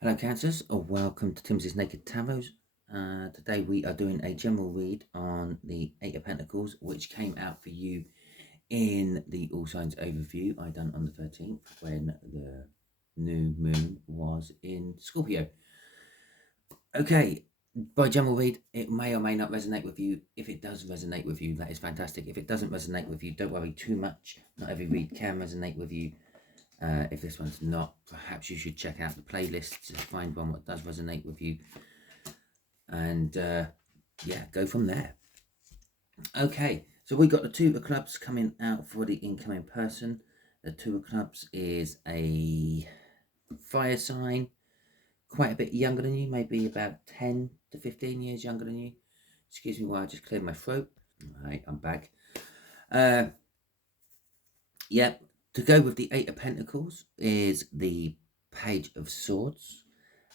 Hello Cancers, welcome to Timsy Naked Tarot. Today we are doing a general read on the Eight of Pentacles, which came out for you in the All Signs overview I done on the 13th when the new moon was in Scorpio. Okay, by general read, it may or may not resonate with you. If it does resonate with you, that is fantastic. If it doesn't resonate with you, don't worry too much. Not every read can resonate with you. If this one's not, perhaps you should check out the playlist to find one that does resonate with you, and yeah, go from there. Okay, so we got the Two of Clubs coming out for the incoming person. The Two of Clubs is a fire sign, quite a bit younger than you, maybe about 10 to 15 years younger than you. Excuse me while I just clear my throat. All right, I'm back. Yep, to go with the Eight of Pentacles is the Page of Swords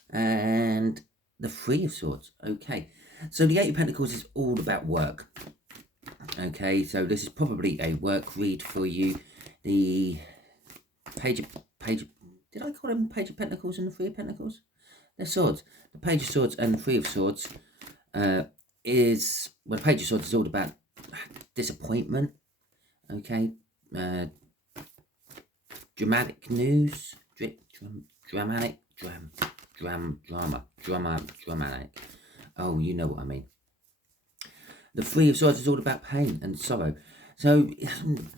and the Three of Swords. Okay, so the Eight of Pentacles is all about work. Okay, so this is probably a work read for you. The Page, did I call them Page of Pentacles and the Three of Pentacles? They're swords. The Page of Swords and the Three of Swords the Page of Swords is all about disappointment. Okay, dramatic news, dramatic. Oh, you know what I mean. The Three of Swords is all about pain and sorrow. So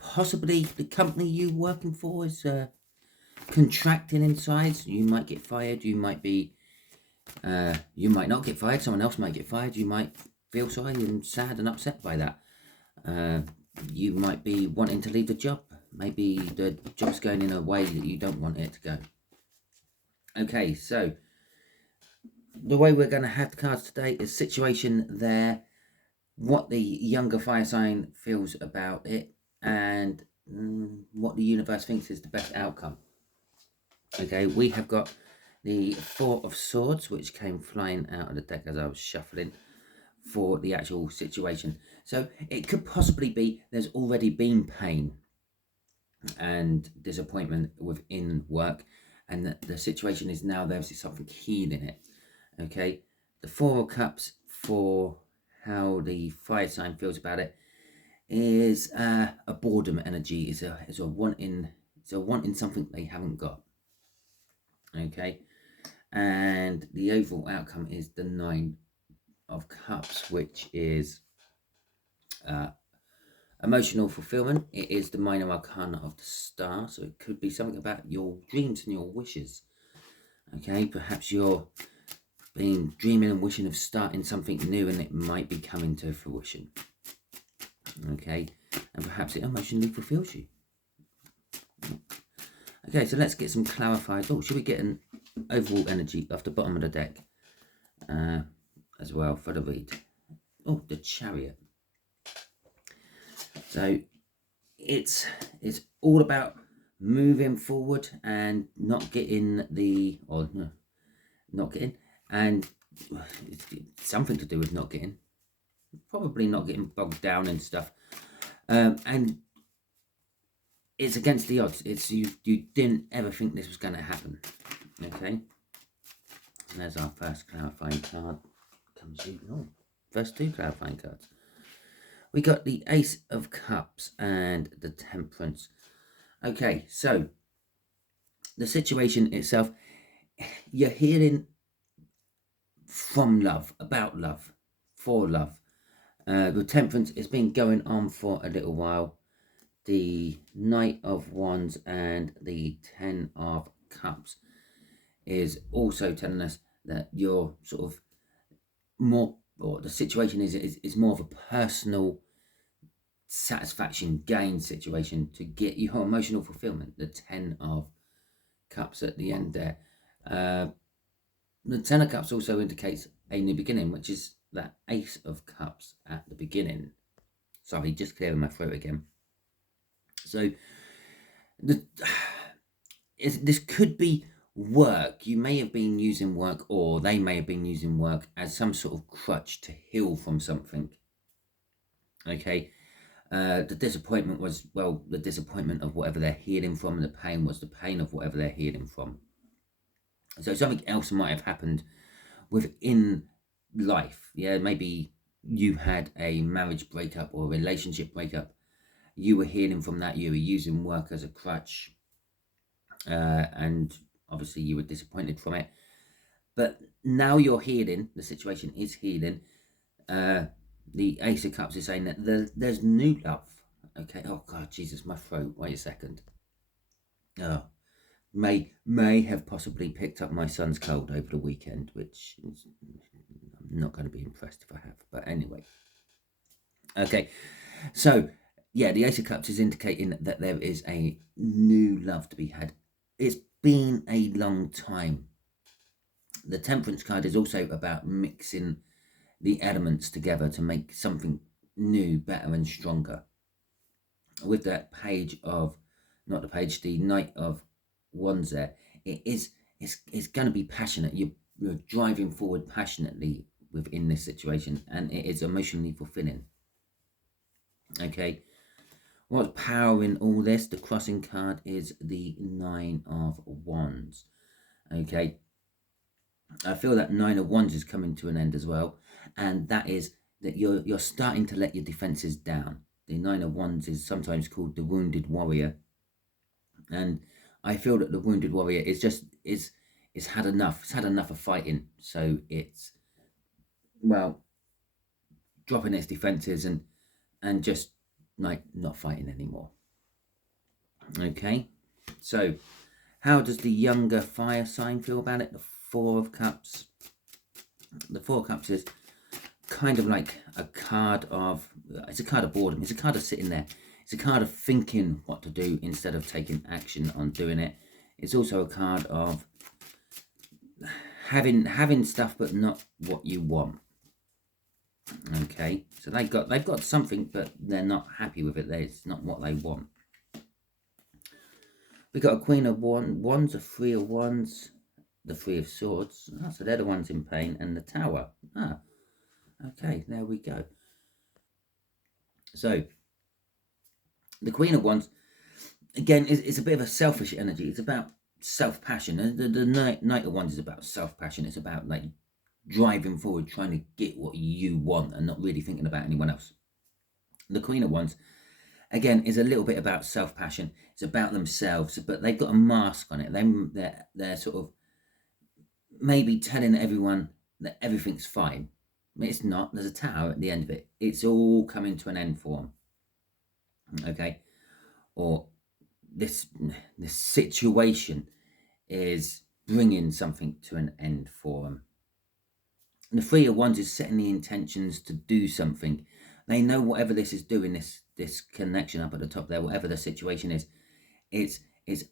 possibly the company you're working for is contracting inside. You might get fired. You might be. You might not get fired. Someone else might get fired. You might feel sorry and sad and upset by that. You might be wanting to leave the job. Maybe the job's going in a way that you don't want it to go. Okay, so the way we're going to have the cards today is situation there, what the younger fire sign feels about it, and what the universe thinks is the best outcome. Okay, we have got the Four of Swords, which came flying out of the deck as I was shuffling for the actual situation. So it could possibly be there's already been pain and disappointment within work, and that the situation is now there's something healing it. Okay, the Four of Cups for how the fire sign feels about it is a boredom energy, is a wanting something they haven't got. Okay, and the overall outcome is the Nine of Cups, which is emotional fulfillment. It is the minor arcana of the star, so it could be something about your dreams and your wishes. Okay, perhaps you're been dreaming and wishing of starting something new, and it might be coming to fruition. Okay, and perhaps it emotionally fulfills you. Okay, so let's get some clarified. Oh, should we get an overall energy off the bottom of the deck as well for the read? Oh, the Chariot. So it's all about moving forward and not getting and it's something to do with not getting, probably not getting bogged down and stuff, and it's against the odds. It's you didn't ever think this was going to happen. Okay, and there's our first clarifying card. First two clarifying cards. We got the Ace of Cups and the Temperance. Okay, so the situation itself, you're hearing from love, about love, for love. The Temperance has been going on for a little while. The Knight of Wands and the Ten of Cups is also telling us that you're sort of more, or the situation is more of a personal satisfaction gain situation to get your emotional fulfillment. The Ten of Cups at the end there. The Ten of Cups also indicates a new beginning, which is that Ace of Cups at the beginning. Sorry, just clearing my throat again. So this could be work. You may have been using work, or they may have been using work as some sort of crutch to heal from something. Okay, the disappointment was, well, the disappointment of whatever they're healing from, and the pain was the pain of whatever they're healing from. So something else might have happened within life. Yeah, maybe you had a marriage breakup or a relationship breakup. You were healing from that. You were using work as a crutch, and obviously you were disappointed from it. But now you're healing. The situation is healing. The Ace of Cups is saying that there's new love. Okay. Oh God, Jesus, my throat. Wait a second. Oh, may have possibly picked up my son's cold over the weekend, which is, I'm not going to be impressed if I have. But anyway. Okay. So yeah, the Ace of Cups is indicating that there is a new love to be had. It's been a long time. The Temperance card is also about mixing the elements together to make something new, better, and stronger. With that page of, not the page, the Knight of Wands there, it's going to be passionate. You're driving forward passionately within this situation, and it is emotionally fulfilling. Okay, what's powering all this? The crossing card is the Nine of Wands. Okay, I feel that Nine of Wands is coming to an end as well, and that is that you're starting to let your defenses down. The Nine of Wands is sometimes called the wounded warrior, and I feel that the wounded warrior is had enough. It's had enough of fighting, so it's, well, dropping its defenses and just like not fighting anymore. Okay, so how does the younger fire sign feel about it? The Four of Cups. The Four of Cups is kind of like a card of, it's a card of boredom. It's a card of sitting there. It's a card of thinking what to do instead of taking action on doing it. It's also a card of having stuff but not what you want. Okay, so they've got something, but they're not happy with it. It's not what they want. We got a Queen of Wands, a Three of Wands, the Three of Swords. Oh, so they're the ones in pain, and the Tower. Ah, okay, there we go. So the Queen of Wands, again, is a bit of a selfish energy. It's about self-passion. The Knight of Wands is about self-passion. It's about like driving forward, trying to get what you want and not really thinking about anyone else. The Queen of Wands, again, is a little bit about self-passion. It's about themselves, but they've got a mask on it. They're sort of maybe telling everyone that everything's fine. It's not. There's a tower at the end of it. It's all coming to an end for them. Okay, or this situation is bringing something to an end for them. And the Three of Wands is setting the intentions to do something. They know whatever this is doing, this connection up at the top there, whatever the situation is, it's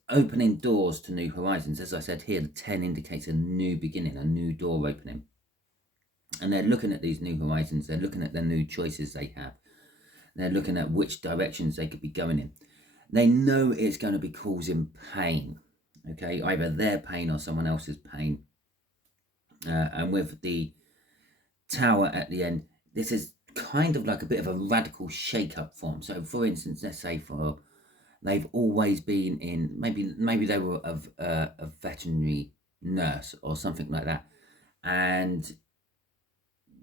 opening doors to new horizons. As I said here, the 10 indicates a new beginning, a new door opening. And they're looking at these new horizons. They're looking at the new choices they have. They're looking at which directions they could be going in. They know it's going to be causing pain. Okay, either their pain or someone else's pain. And with the Tower at the end, this is kind of like a bit of a radical shake-up form. So, for instance, let's say they've always been in, maybe they were a veterinary nurse or something like that, and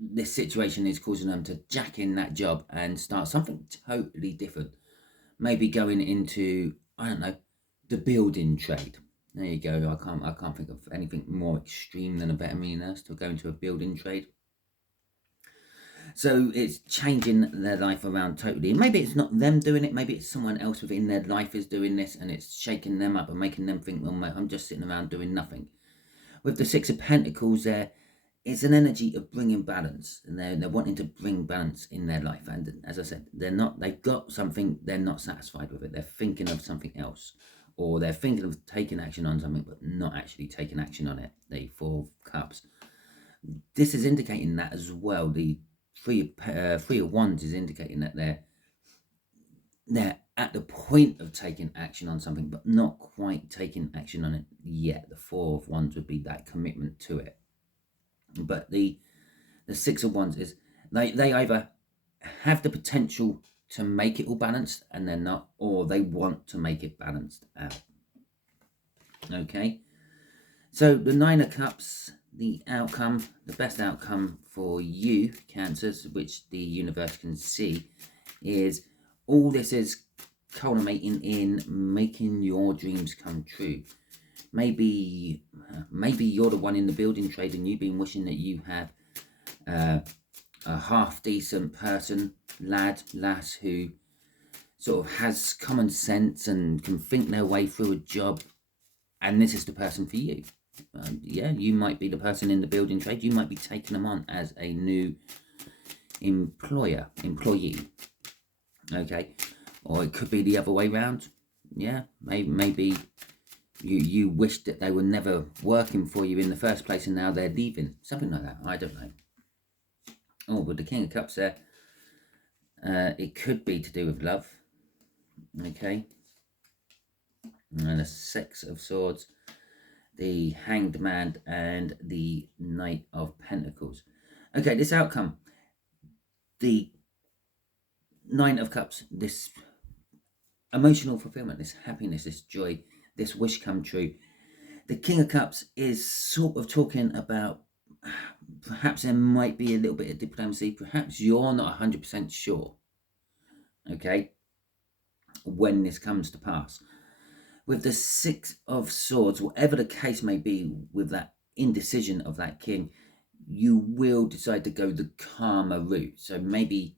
this situation is causing them to jack in that job and start something totally different. Maybe going into, I don't know, the building trade. There you go. I can't think of anything more extreme than a veterinary nurse to go into a building trade. So it's changing their life around totally. Maybe it's not them doing it. Maybe it's someone else within their life is doing this, and it's shaking them up and making them think, well, I'm just sitting around doing nothing. With the Six of Pentacles there, it's an energy of bringing balance, and they're wanting to bring balance in their life. And as I said, they've got something, they're not satisfied with it. They're thinking of something else, or they're thinking of taking action on something, but not actually taking action on it. The Four of Cups. This is indicating that as well. The Three of Wands is indicating that they're at the point of taking action on something, but not quite taking action on it yet. The Four of Wands would be that commitment to it. But the Six of Wands is they either have the potential to make it all balanced and they're not, or they want to make it balanced out. Okay, So the Nine of Cups, the outcome, the best outcome for you, Cancers, which the universe can see, is all this is culminating in making your dreams come true. Maybe you're the one in the building trade and you've been wishing that you had a half decent person, lad, lass, who sort of has common sense and can think their way through a job, and this is the person for you. Yeah, you might be the person in the building trade. You might be taking them on as a new employee. Okay, or it could be the other way around. Yeah, maybe you wish that they were never working for you in the first place and now they're leaving. Something like that. I don't know. Oh, with the King of Cups there, it could be to do with love. Okay, and the Six of Swords, the Hanged Man, and the Knight of Pentacles. Okay, this outcome, the Nine of Cups, this emotional fulfillment, this happiness, this joy, this wish come true. The King of Cups is sort of talking about perhaps there might be a little bit of diplomacy. Perhaps you're not 100% sure, okay, when this comes to pass. With the Six of Swords, whatever the case may be with that indecision of that king, you will decide to go the calmer route. So maybe,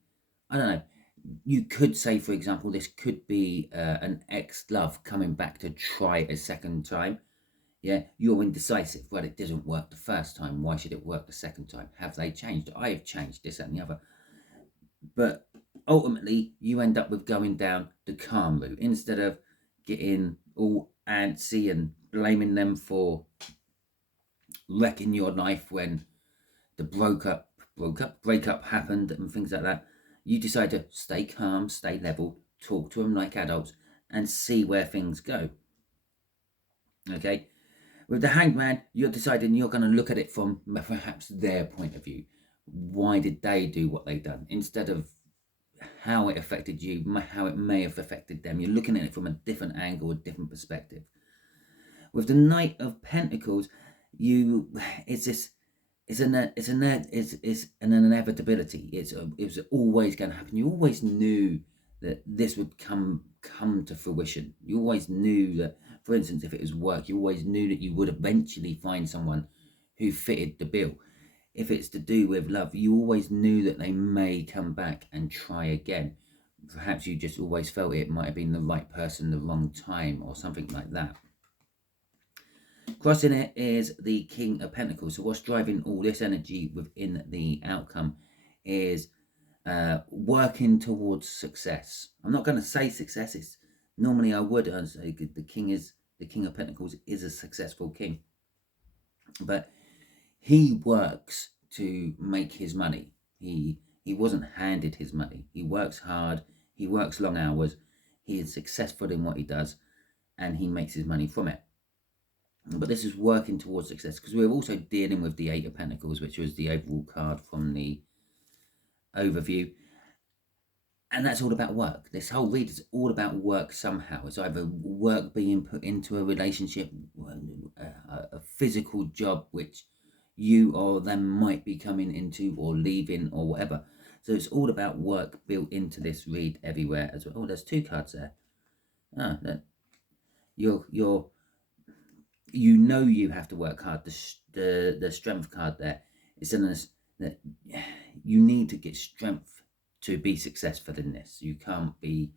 I don't know, you could say, for example, this could be an ex-love coming back to try a second time. Yeah, you're indecisive. Well, it didn't work the first time. Why should it work the second time? Have they changed? I have changed, this, that, and the other. But ultimately, you end up with going down the calm route instead of getting all antsy and blaming them for wrecking your life when the breakup happened and things like that. You decide to stay calm, stay level, talk to them like adults, and see where things go. Okay. With the Hanged Man, you're deciding you're going to look at it from perhaps their point of view. Why did they do what they done? Instead of how it affected you, how it may have affected them. You're looking at it from a different angle, a different perspective. With the Knight of Pentacles, it's an inevitability. It was always going to happen. You always knew that this would come to fruition. You always knew that, for instance, if it was work, you always knew that you would eventually find someone who fitted the bill. If it's to do with love, you always knew that they may come back and try again. Perhaps you just always felt it might have been the right person, the wrong time, or something like that. Crossing it is the King of Pentacles. So what's driving all this energy within the outcome is working towards success. I'm not going to say success. It's normally I would say the King of Pentacles is a successful king, but he works to make his money. He wasn't handed his money. He works hard. He works long hours. He is successful in what he does, and he makes his money from it. But this is working towards success, because we're also dealing with the Eight of Pentacles, which was the overall card from the overview. And that's all about work. This whole read is all about work somehow. It's either work being put into a relationship, a physical job, which you or them might be coming into or leaving or whatever. So it's all about work built into this read everywhere as well. Oh, there's two cards there. Ah, you know you have to work hard. The strength card there is that you need to get strength to be successful in this. You can't be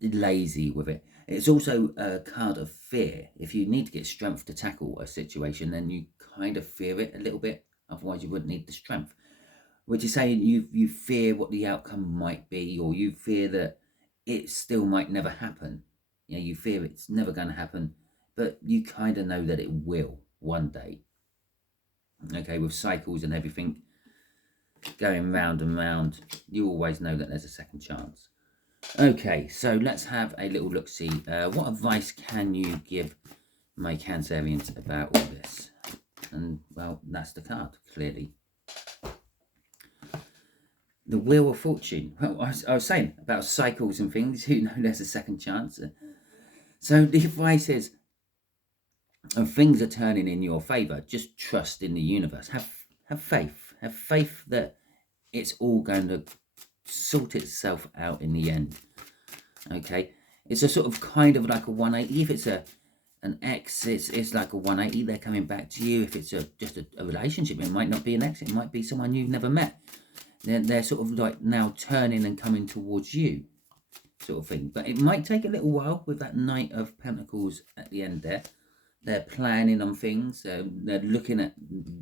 lazy with it. It's also a card of fear. If you need to get strength to tackle a situation, then you kind of fear it a little bit. Otherwise, you wouldn't need the strength. Which is saying you fear what the outcome might be, or you fear that it still might never happen. You know, you fear it's never going to happen, but you kind of know that it will one day. Okay, with cycles and everything going round and round, you always know that there's a second chance. Okay, so let's have a little look-see. What advice can you give my Cancerians about all this? And, well, that's the card, clearly. The Wheel of Fortune. Well, I was saying about cycles and things, you know there's a second chance. So the advice is, and things are turning in your favor. Just trust in the universe. Have faith. Have faith that it's all going to sort itself out in the end. Okay, it's a sort of kind of like a 180. If it's an ex, it's like a 180. They're coming back to you. If it's just a relationship, it might not be an ex. It might be someone you've never met. They're sort of like now turning and coming towards you, sort of thing. But it might take a little while with that Knight of Pentacles at the end there. They're planning on things. They're looking at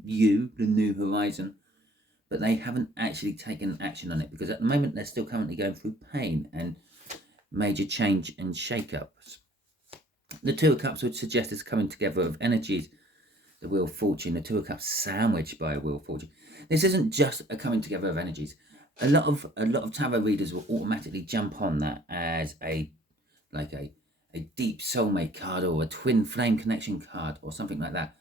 you, the new horizon, but they haven't actually taken action on it because at the moment they're still currently going through pain and major change and shake-ups. The Two of Cups would suggest it's coming together of energies. The Wheel of Fortune, the Two of Cups sandwiched by a Wheel of Fortune. This isn't just a coming together of energies. A lot of tarot readers will automatically jump on that as a deep soulmate card or a twin flame connection card or something like that.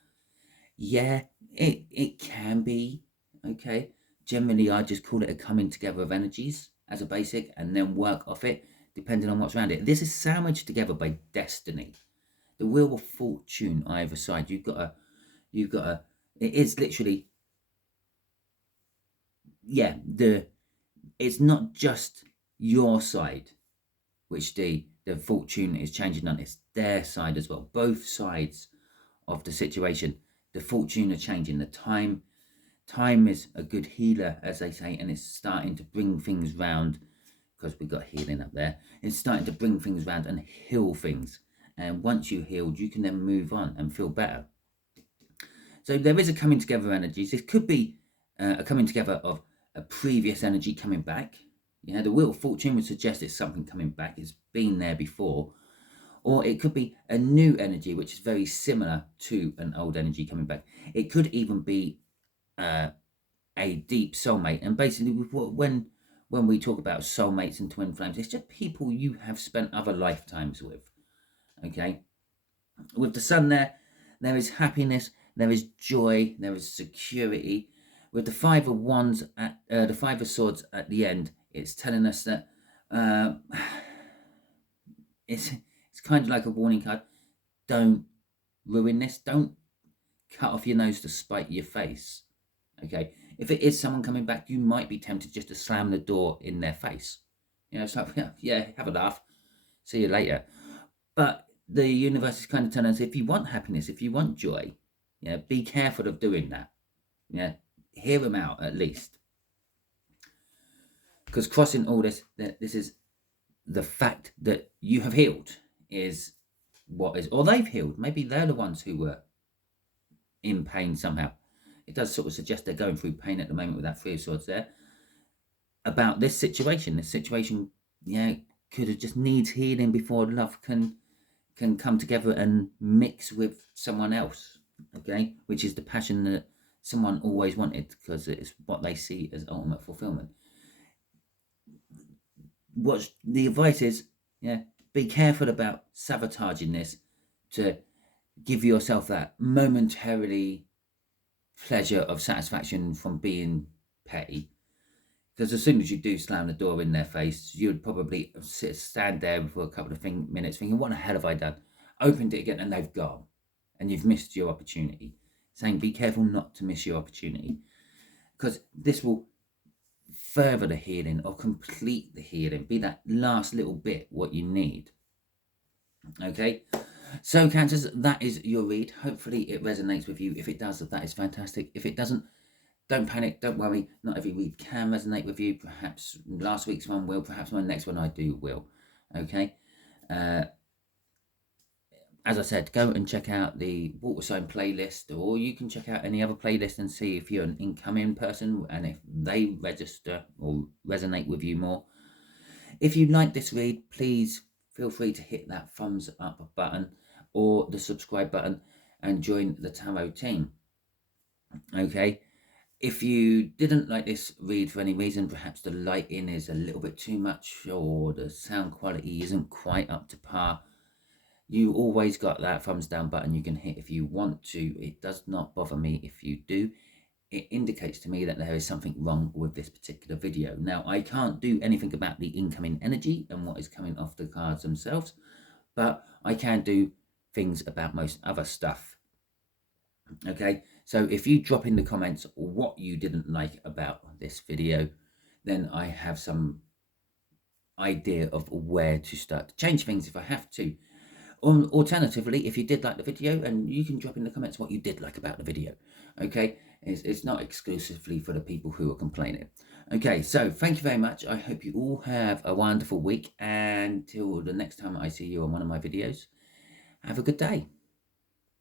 Yeah, it can be, okay. Generally, I just call it a coming together of energies as a basic and then work off it depending on what's around it. This is sandwiched together by destiny. The Wheel of Fortune either side. You've got a, it is literally, yeah, it's not just your side, which the fortune is changing on, it's their side as well. Both sides of the situation, the fortune are changing. The time is a good healer, as they say, and it's starting to bring things round because we've got healing up there. It's starting to bring things round and heal things. And once you healed, you can then move on and feel better. So there is a coming together of energies. This could be a coming together of a previous energy coming back. Yeah, the Wheel of Fortune would suggest it's something coming back. It's been there before. Or it could be a new energy, which is very similar to an old energy coming back. It could even be a deep soulmate. And basically, when we talk about soulmates and twin flames, it's just people you have spent other lifetimes with. Okay? With the Sun there is happiness, there is joy, there is security. With the Five of Wands, the Five of Swords at the end, it's telling us that it's kind of like a warning card. Don't ruin this. Don't cut off your nose to spite your face. Okay, if it is someone coming back, you might be tempted just to slam the door in their face. You know, it's like, yeah, have a laugh. See you later. But the universe is kind of telling us, if you want happiness, if you want joy, yeah, be careful of doing that. Yeah, hear them out at least. Because crossing all this is the fact that you have healed is what is, or they've healed. Maybe they're the ones who were in pain somehow. It does sort of suggest they're going through pain at the moment with that Three of Swords there. About this situation, yeah, could have just needs healing before love can come together and mix with someone else, okay, which is the passion that someone always wanted because it's what they see as ultimate fulfillment. What the advice is, yeah, be careful about sabotaging this to give yourself that momentarily pleasure of satisfaction from being petty. Because as soon as you do slam the door in their face, you'd probably stand there for a couple of minutes thinking, what the hell have I done? Opened it again and they've gone. And you've missed your opportunity. Saying be careful not to miss your opportunity. Because this will further the healing or complete the healing. Be that last little bit what you need. Okay? So Cancers, that is your read. Hopefully it resonates with you. If it does, that is fantastic. If it doesn't, don't panic, don't worry. Not every read can resonate with you. Perhaps last week's one will, perhaps my next one I do will. Okay? As I said, go and check out the water sign playlist, or you can check out any other playlist and see if you're an incoming person and if they register or resonate with you more. If you like this read, please feel free to hit that thumbs up button or the subscribe button and join the tarot team. Okay? If you didn't like this read for any reason, perhaps the lighting is a little bit too much or the sound quality isn't quite up to par, you always got that thumbs down button you can hit if you want to. It does not bother me if you do. It indicates to me that there is something wrong with this particular video. Now, I can't do anything about the incoming energy and what is coming off the cards themselves, but I can do things about most other stuff. Okay, so if you drop in the comments what you didn't like about this video, then I have some idea of where to start to change things if I have to. Alternatively, if you did like the video, and you can drop in the comments what you did like about the video. Okay, it's not exclusively for the people who are complaining. Okay, so thank you very much. I hope you all have a wonderful week, and till the next time I see you on one of my videos, have a good day.